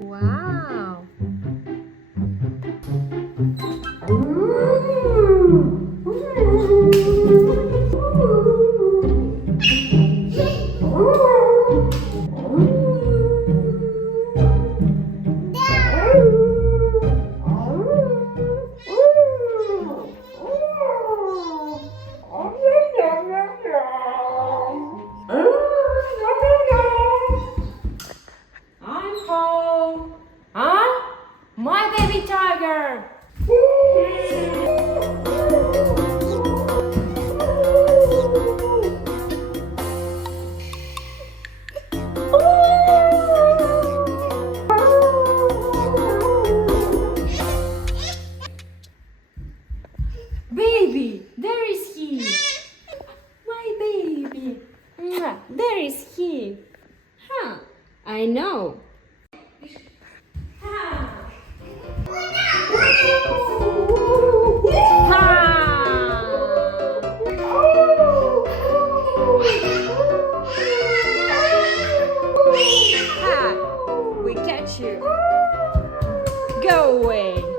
Wow. I'm home. Huh? My baby tiger. Baby, there is he. My baby. Mwah, there is he. Huh, I know. Ha. Ha. We catch you. Go away.